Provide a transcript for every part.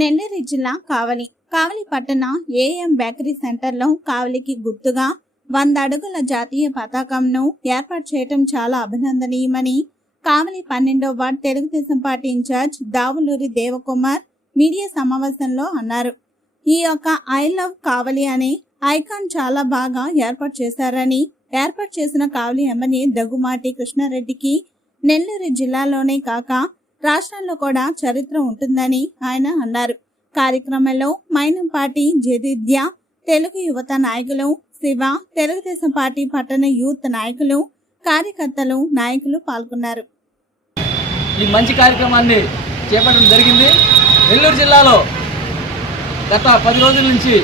నెల్లూరు జిల్లా కావలి పట్టణ AM bakery సెంటర్లో కావలికి గుర్తుగా 100 అడుగుల జాతీయ పతాకంను ఏర్పాటు చేయడం చాలా అభినందనీయమని కావలి 12వ వార్డు Telugu Desam party in charge Davuluri Devakumar media సమావేశంలో అన్నారు. ఈ యొక్క ఐ లవ్ కావలి అనే ఐకాన్ చాలా బాగా ఏర్పాటు చేశారని, ఏర్పాటు చేసిన కావలి ఎమ్మెల్యే దగ్గుమాటి కృష్ణారెడ్డికి నెల్లూరు జిల్లాలోనే కాక రాష్ట్రంలో కూడా చరిత్ర ఉంటుందని ఆయన అన్నారు. కార్యక్రమంలో మైనంపాటి జదిద్య, తెలుగు యువత నాయకులు, శివ, తెలుగుదేశం పార్టీ పట్టణ యూత్ నాయకులు, కార్యకర్తలు, నాయకులు పాల్గొన్నారు. ఈ మంచి కార్యక్రమాన్ని చేపట్టడం జరిగింది. నెల్లూరు జిల్లాలో గత 10 రోజుల నుంచి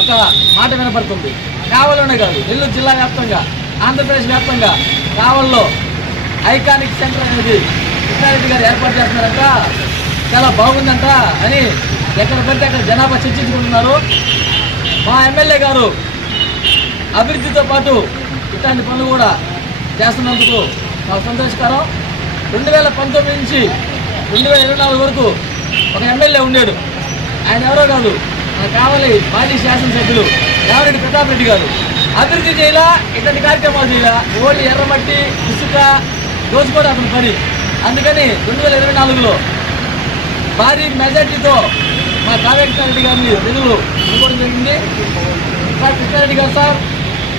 ఒక మాట వినపడుతుంది. కావలిలోనే కాదు, నెల్లూరు జిల్లా వ్యాప్తంగా, ఆంధ్రప్రదేశ్ వ్యాప్తంగా కావలిలో ఐకానిక్ సెంటర్ అనేది కృష్ణారెడ్డి గారు ఏర్పాటు చేస్తున్నారంట, చాలా బాగుందంట అని ఎక్కడ పడితే అక్కడ జనాభా చర్చించుకుంటున్నారు. మా ఎమ్మెల్యే గారు అభివృద్ధితో పాటు ఇట్లాంటి పనులు కూడా చేస్తున్నందుకు చాలా సంతోషకరం. 2019 నుంచి 2024 వరకు ఒక ఎమ్మెల్యే ఉండేడు. ఆయన ఎవరో కాదు, మన కావలి మాజీ శాసనసభ్యులు దేవరెడ్డి ప్రతాప్ రెడ్డి గారు. అభివృద్ధి చేయాలా, ఇట్లాంటి కార్యక్రమాలు చేయాలా, ఓన్లీ ఎర్రమట్టి ఇసుక దోచుకోవడం అతని పని. అందుకని 2024లో భారీ మెజార్టీతో మా కావ్య కృష్ణారెడ్డి గారిని తెలుగులో అనుకోవడం జరిగింది. సార్ కృష్ణారెడ్డి గారు, సార్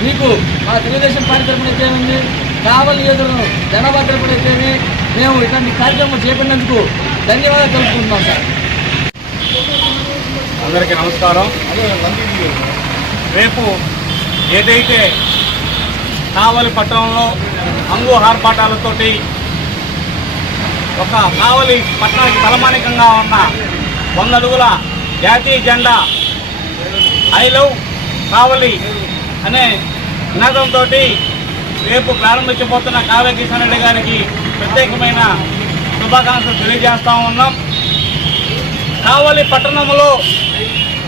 మీకు మా తెలుగుదేశం పార్టీ తరఫున అయితేనేమి, కావలి నియోజకవర్గం జనాభా తరఫున అయితేమి మేము ఇట్లాంటి కార్యక్రమం చేపట్టినందుకు ధన్యవాదాలు తెలుపుకుంటున్నాం. సార్ అందరికీ నమస్కారం. రేపు ఏదైతే కావలి పట్టణంలో అంగు ఆర్భాటాలతోటి ఒక కావలి పట్టణానికి తలమానికంగా ఉన్న 100 అడుగుల జాతీయ జెండా ఐ లవ్ కావలి అనే నినాదంతో రేపు ప్రారంభించబోతున్న కావ్య కృష్ణారెడ్డి గారికి ప్రత్యేకమైన శుభాకాంక్షలు తెలియజేస్తూ ఉన్నాం. కావలి పట్టణంలో,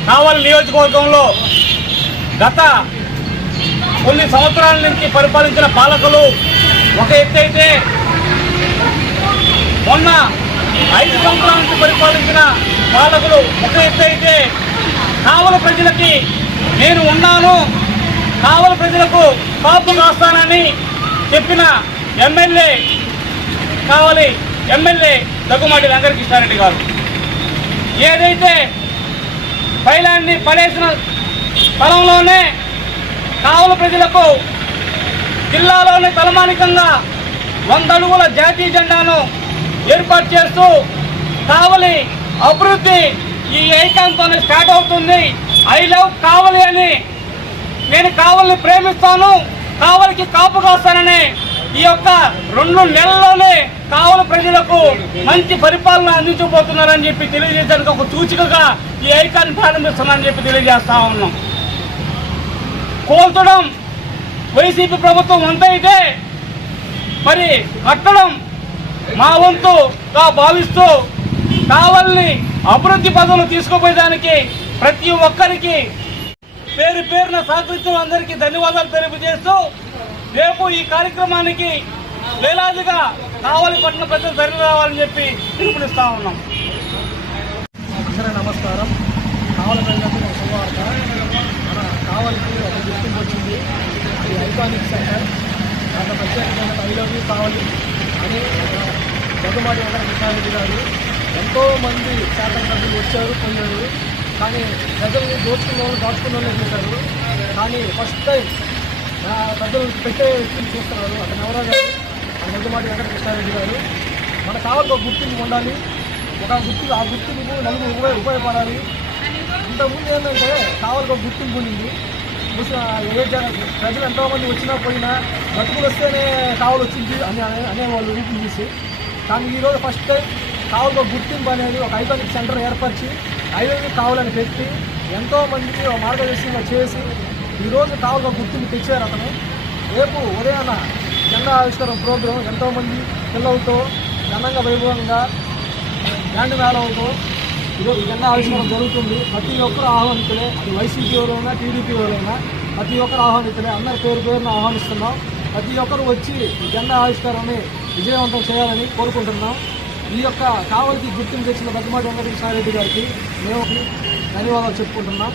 కావలి నియోజకవర్గంలో గత కొన్ని సంవత్సరాల నుంచి పరిపాలించిన పాలకులు ఒక ఎత్తు అయితే, మొన్న 5 సంవత్సరాల నుంచి పరిపాలించిన పాలకులు ఒక ఎత్తు అయితే, కావలి ప్రజలకి నేను ఉన్నాను, కావలి ప్రజలకు కాపు కాస్తానని చెప్పిన ఎమ్మెల్యే కావలి ఎమ్మెల్యే దగ్గుమాటి వెంకటకృష్ణారెడ్డి గారు ఏదైతే పైలాన్ని పడేసిన స్థలంలోనే కావలి ప్రజలకు జిల్లాలోని తలమానికంగా 100 అడుగుల జాతీయ జెండాను ఏర్పాటు చేస్తూ కావలి అభివృద్ధి ఈ ఐకాన్తోనే స్టార్ట్ అవుతుంది. ఐ లవ్ కావలి అని, నేను కావలిని ప్రేమిస్తాను, కావలికి కాపు కాస్తానని ఈ యొక్క 2 నెలల్లోనే కావలి ప్రజలకు మంచి పరిపాలన అందించబోతున్నారని చెప్పి తెలియజేయడానికి ఒక సూచికగా ఈ ఐకాన్ ప్రారంభిస్తున్నారని చెప్పి తెలియజేస్తా ఉన్నాం. కోల్చడం వైసీపీ ప్రభుత్వం వంతైతే మరి కట్టడం మా వంతుగా భావిస్తూ కావలిని అభివృద్ధి పదవులు తీసుకుపోయేదానికి ప్రతి ఒక్కరికి పేరు పేరున సహకరించిన అందరికీ ధన్యవాదాలు తెలియజేస్తూ రేపు ఈ కార్యక్రమానికి వేలాదిగా కావలి పట్టణ ప్రజలు తరలి రావాలని చెప్పి పిలుపునిస్తా ఉన్నాం. నమస్కారం. కావలి ప్రజలకు శుభవార్త. మన కావలికి ఒక గుర్తింపు వచ్చింది. అది ఐకానిక్ సెంటర్. దాంట్లో ప్రత్యేకమైన ఐ లవ్ యూ కావలి అని దగ్గుమాటి వెంకటకృష్ణారెడ్డి గారు ఎంతోమంది శాసనసభ్యులు వచ్చారు, పోయారు. కానీ ప్రజల్ని దాచుకున్న వాళ్ళు చేశారు. కానీ ఫస్ట్ టైం ప్రజలు పెట్టే వ్యక్తిని చూస్తున్నారు. అతను ఎవరో గారు, దగ్గుమాటి వెంకటకృష్ణారెడ్డి గారు. మన కావలికి ఒక గుర్తింపు ఉండాలి, ఆ గుర్తింపు నలుగురు ఉపయోగపడాలి. ఇంతకుముందు ఏంటంటే కావలికి ఒక గుర్తింపు ఉండింది. ప్రజలు ఎంతోమంది వచ్చినా పోయినా బతుకులు వస్తేనే కావలి వచ్చింది అని అనేవాళ్ళు రూపం చూసి. కానీ ఈరోజు ఫస్ట్ టైం కావలికి ఒక గుర్తింపు అనేది ఒక ఐకానిక్ సెంటర్ ఏర్పరిచి ఐదు కావాలని పెట్టి ఎంతోమందికి మార్గదర్శనంగా చేసి ఈరోజు కావలికి ఒక గుర్తింపు తెచ్చారు అతను. రేపు ఉదయాన జెండా ఆవిష్కరణ ప్రోగ్రాం ఎంతోమంది పిల్లలతో ఘనంగా వైభవంగా బ్యాండ్ మేళంతో ఈరోజు జెండా ఆవిష్కరణ జరుగుతుంది. ప్రతి ఒక్కరు ఆహ్వానితులే, అది వైసీపీ ఎవరైనా టీడీపీ ఎవరైనా ప్రతి ఒక్కరు ఆహ్వానితులే. అందరి పేరును ఆహ్వానిస్తున్నాం. ప్రతి ఒక్కరు వచ్చి ఈ జెండా ఆవిష్కరణని విజయవంతం చేయాలని కోరుకుంటున్నాం. ఈ యొక్క కావలికి గుర్తింపు తెచ్చిన దగ్గుమాటి వెంకటకృష్ణారెడ్డి గారికి మేము ధన్యవాదాలు చెప్పుకుంటున్నాం.